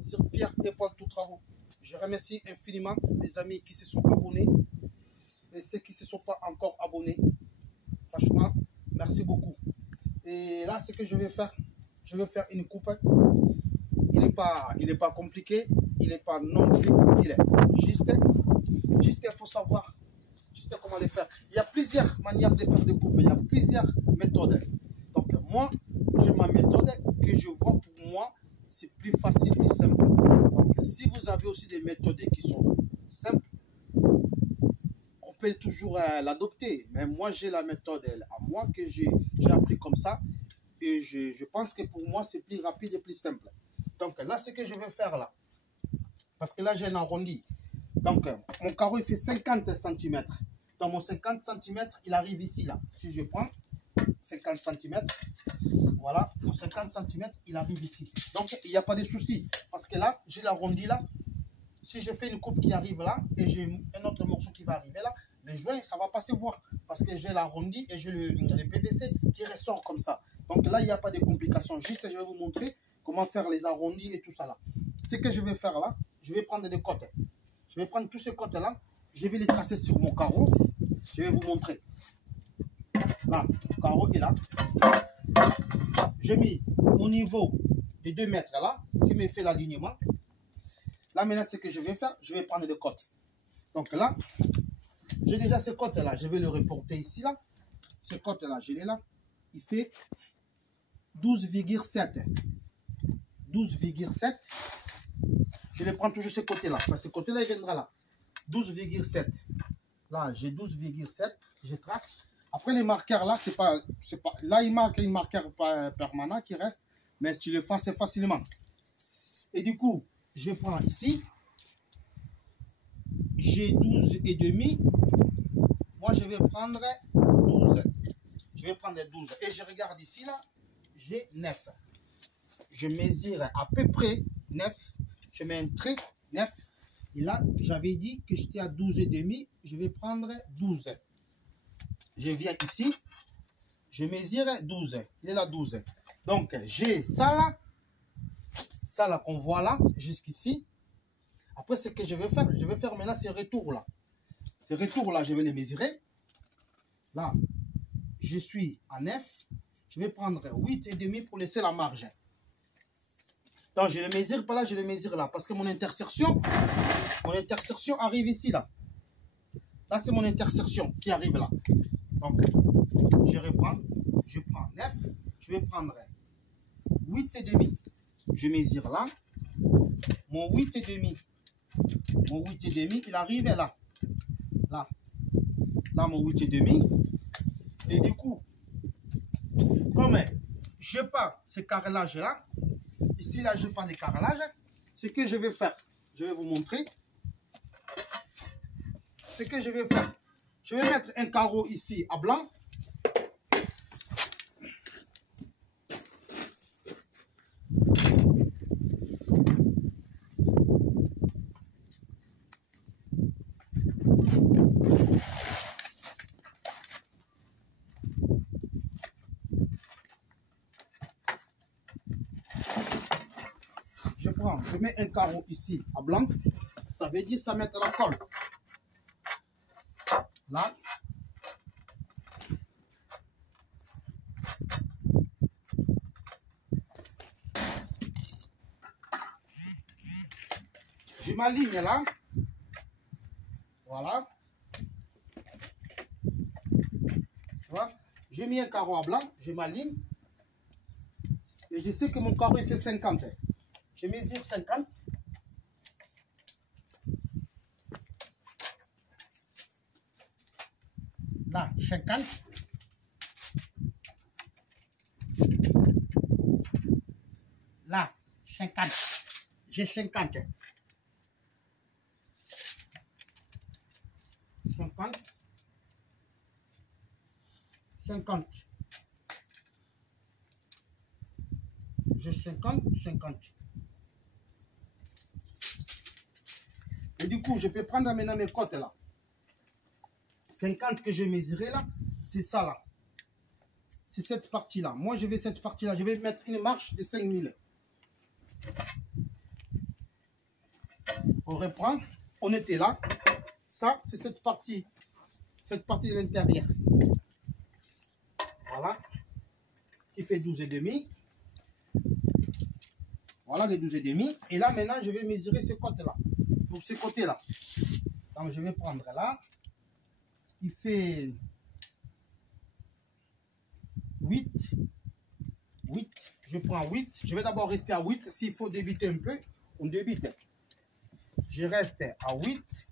sur Pierre et Paul Tout Travaux. Je remercie infiniment les amis qui se sont abonnés et ceux qui ne se sont pas encore abonnés. Franchement, merci beaucoup. Et là, ce que je vais faire une coupe. Il n'est pas compliqué, il n'est pas non plus facile. Juste, il faut savoir comment les faire. Il y a plusieurs manières de faire des coupes, il y a plusieurs méthodes. Donc moi, j'ai ma méthode que je vois pour moi, c'est plus facile, plus simple. Donc si vous avez aussi des méthodes qui sont simples, on peut toujours l'adopter. Mais moi, j'ai la méthode à moi que j'ai appris comme ça. Et je pense que pour moi, c'est plus rapide et plus simple. Donc là, ce que je vais faire là, parce que là, j'ai un arrondi. Donc, mon carreau, il fait 50 cm. Donc, mon 50 cm, il arrive ici, là. Si je prends 50 cm, voilà, mon 50 cm, il arrive ici. Donc, il n'y a pas de souci. Parce que là, j'ai l'arrondi là. Si je fais une coupe qui arrive là, et j'ai un autre morceau qui va arriver là, les joints, ça ne va pas se voir. Parce que j'ai l'arrondi et j'ai le PVC qui ressort comme ça. Donc là, il n'y a pas de complications. Juste, je vais vous montrer comment faire les arrondis et tout ça là. Ce que je vais faire là, je vais prendre des côtes. Je vais prendre tous ces côtes là, je vais les tracer sur mon carreau. Je vais vous montrer. Là, le carreau est là. J'ai mis mon niveau de 2 mètres là, qui me fait l'alignement. Là maintenant, ce que je vais faire, je vais prendre des côtes. Donc là, j'ai déjà ces côtes là, je vais le reporter ici là. Ces côtes là, je l'ai là. Il fait 12,7. 12,7. Je vais prendre toujours ce côté-là. Ce côté-là, il viendra là. 12,7. Là, j'ai 12,7. Je trace. Après, les marqueurs là, c'est pas. Là, il marque un marqueur permanent qui reste. Mais tu le fais facilement. Et du coup, je prends ici. J'ai 12,5. Moi, je vais prendre 12. Je vais prendre 12. Et je regarde ici, là. J'ai 9. Je mesure à peu près 9. Je mets un trait 9. Et là, j'avais dit que j'étais à 12,5. Je vais prendre 12. Je viens ici. Je mesure 12. Il est là 12. Donc, j'ai ça là. Ça là qu'on voit là, jusqu'ici. Après, ce que je vais faire maintenant ces retours là. Ces retours là, je vais les mesurer. Là, je suis à 9. Je vais prendre 8,5 pour laisser la marge. Donc, je ne le mesure pas là, je le mesure là. Parce que mon intersection arrive ici, là. Là, c'est mon intersection qui arrive là. Donc, je reprends. Je prends 9. Je vais prendre 8,5. Je mesure là. Mon 8,5. Mon 8,5, il arrive là. Là. Là, mon 8,5. Et du coup, comme je n'ai pas ce carrelage là, ici là je prends les carrelages, ce que je vais faire, je vais vous montrer. Ce que je vais faire, je vais mettre un carreau ici à blanc. Je mets un carreau ici à blanc, ça veut dire ça mettre la colle. Là. Je m'aligne là. Voilà. Voilà. J'ai mis un carreau à blanc, je m'aligne. Et je sais que mon carreau il fait 50. Je mesure 50. Là, 50. Là, 50. J'ai 50. 50. 50. J'ai 50, 50. Et du coup, je peux prendre maintenant mes côtes là. 50 que j'ai mesuré là, c'est ça là. C'est cette partie là. Moi, je vais cette partie là. Je vais mettre une marche de 5000. On reprend. On était là. Ça, c'est cette partie de l'intérieur. Voilà. Qui fait 12,5. Voilà les 12,5. Et là, maintenant, je vais mesurer ce côté-là. Pour ce côté-là. Donc, je vais prendre là. Il fait 8. 8. Je prends 8. Je vais d'abord rester à 8. S'il faut débiter un peu, on débite. Je reste à 8.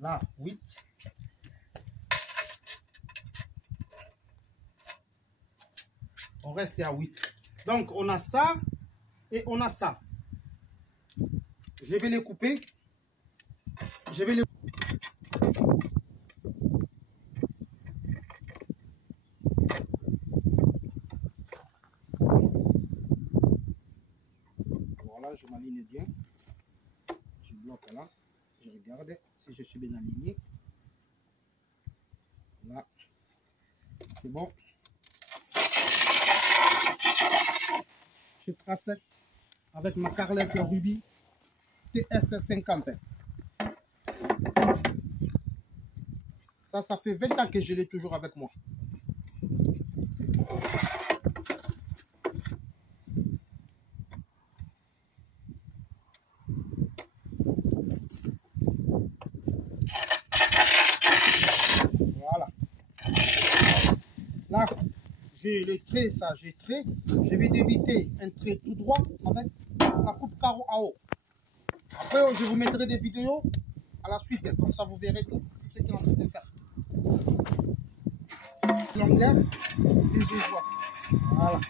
Là, 8. On reste à 8. Donc, on a ça et on a ça. Je vais les couper. Je vais les Voilà, je m'aligne bien. Je bloque là. Je regarde si je suis bien aligné. Là. C'est bon. Je trace avec ma carrelette Ruby TS50. Ça fait 20 ans que je l'ai toujours avec moi. Voilà. Là, j'ai le trait, ça, j'ai trait. Je vais débiter un trait tout droit avec la coupe carreau à haut. Après, je vous mettrai des vidéos à la suite, comme ça vous verrez tout ce qu'il est en train de faire. Longueur, et je vois. Voilà.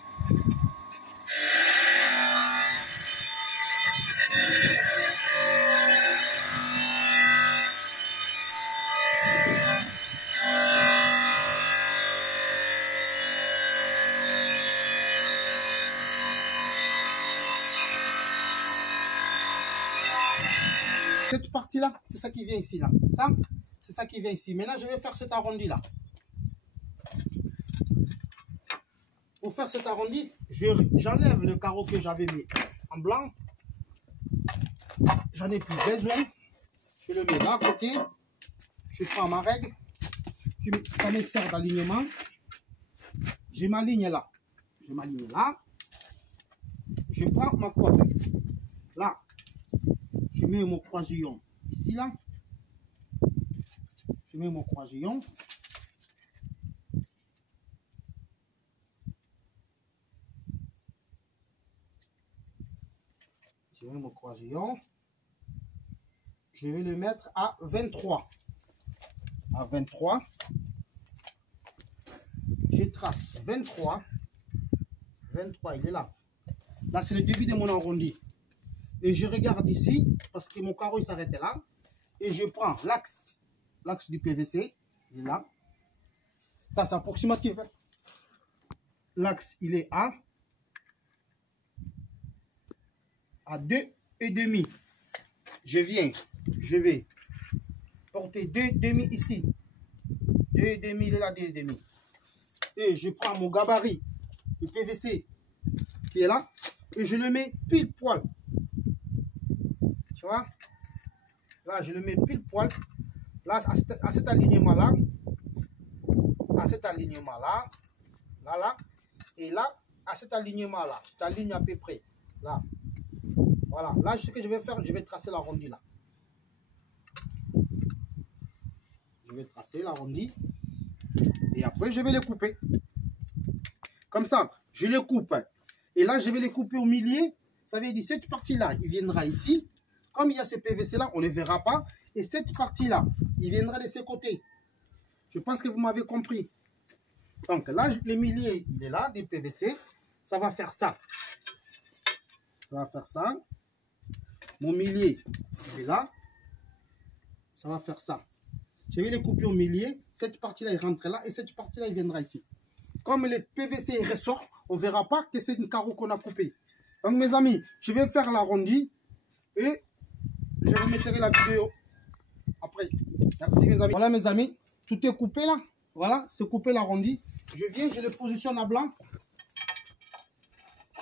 Cette partie-là, c'est ça qui vient ici, là. Ça, c'est ça qui vient ici. Maintenant, je vais faire cet arrondi-là. Pour faire cet arrondi, j'enlève le carreau que j'avais mis en blanc. J'en ai plus besoin. Je le mets là à côté. Je prends ma règle. Ça me sert d'alignement. Je m'aligne là. Je m'aligne là. Je prends ma corde. Là. Je mets mon croisillon ici, là. Je mets mon croisillon. Je mets mon croisillon. Je vais le mettre à 23. À 23. Je trace 23. 23, il est là. Là, c'est le début de mon arrondi. Et je regarde ici, parce que mon carreau il s'arrêtait là. Et je prends l'axe du PVC. Il est là. Ça, c'est approximatif. L'axe, il est à 2,5. Je vais porter 2,5 ici. 2,5, il est là, 2,5. Et je prends mon gabarit du PVC qui est là. Et je le mets pile poil. Tu vois? Là, je le mets pile poil. Là, à cet alignement-là. À cet alignement-là. Là, là. Et là, à cet alignement-là. Je t'aligne à peu près. Là. Voilà. Là, ce que je vais faire, je vais tracer l'arrondi là. Je vais tracer l'arrondi. Et après, je vais les couper. Comme ça, je les coupe. Et là, je vais les couper au milieu. Ça veut dire cette partie-là, il viendra ici. Comme il y a ces PVC-là, on ne les verra pas. Et cette partie-là, il viendra de ce côté. Je pense que vous m'avez compris. Donc là, le milieu, il est là, des PVC. Ça va faire ça. Ça va faire ça. Mon milieu, il est là. Ça va faire ça. Je vais les couper au milieu. Cette partie-là, il rentre là. Et cette partie-là, il viendra ici. Comme le PVC ressort, on ne verra pas que c'est une carreau qu'on a coupé. Donc mes amis, je vais faire l'arrondi. Et je vous mettrai la vidéo après. Merci mes amis. Voilà mes amis, tout est coupé là. Voilà, c'est coupé l'arrondi. Je viens, je le positionne à blanc.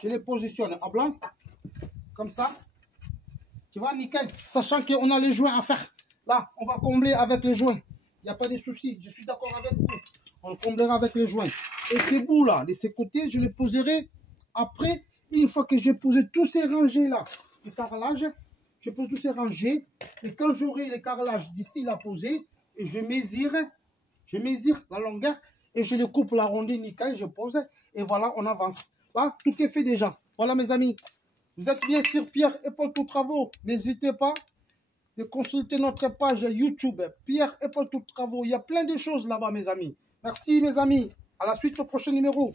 Je les positionne à blanc. Comme ça. Tu vois, nickel. Sachant qu'on a les joints à faire. Là, on va combler avec les joints. Il n'y a pas de souci. Je suis d'accord avec vous. On le comblera avec les joints. Et ces bouts là, de ces côtés, je les poserai après. Une fois que j'ai posé tous ces rangées là, le carrelage, je pose tous ces rangées. Et quand j'aurai les carrelages d'ici là posés, et je mesure la longueur et je le coupe l'arrondi nickel, je pose. Et voilà, on avance. Là, tout est fait déjà. Voilà mes amis. Vous êtes bien sur Pierre et Paul Tout Travaux. N'hésitez pas de consulter notre page YouTube, Pierre et Paul Tout Travaux. Il y a plein de choses là-bas, mes amis. Merci, mes amis. À la suite, au prochain numéro.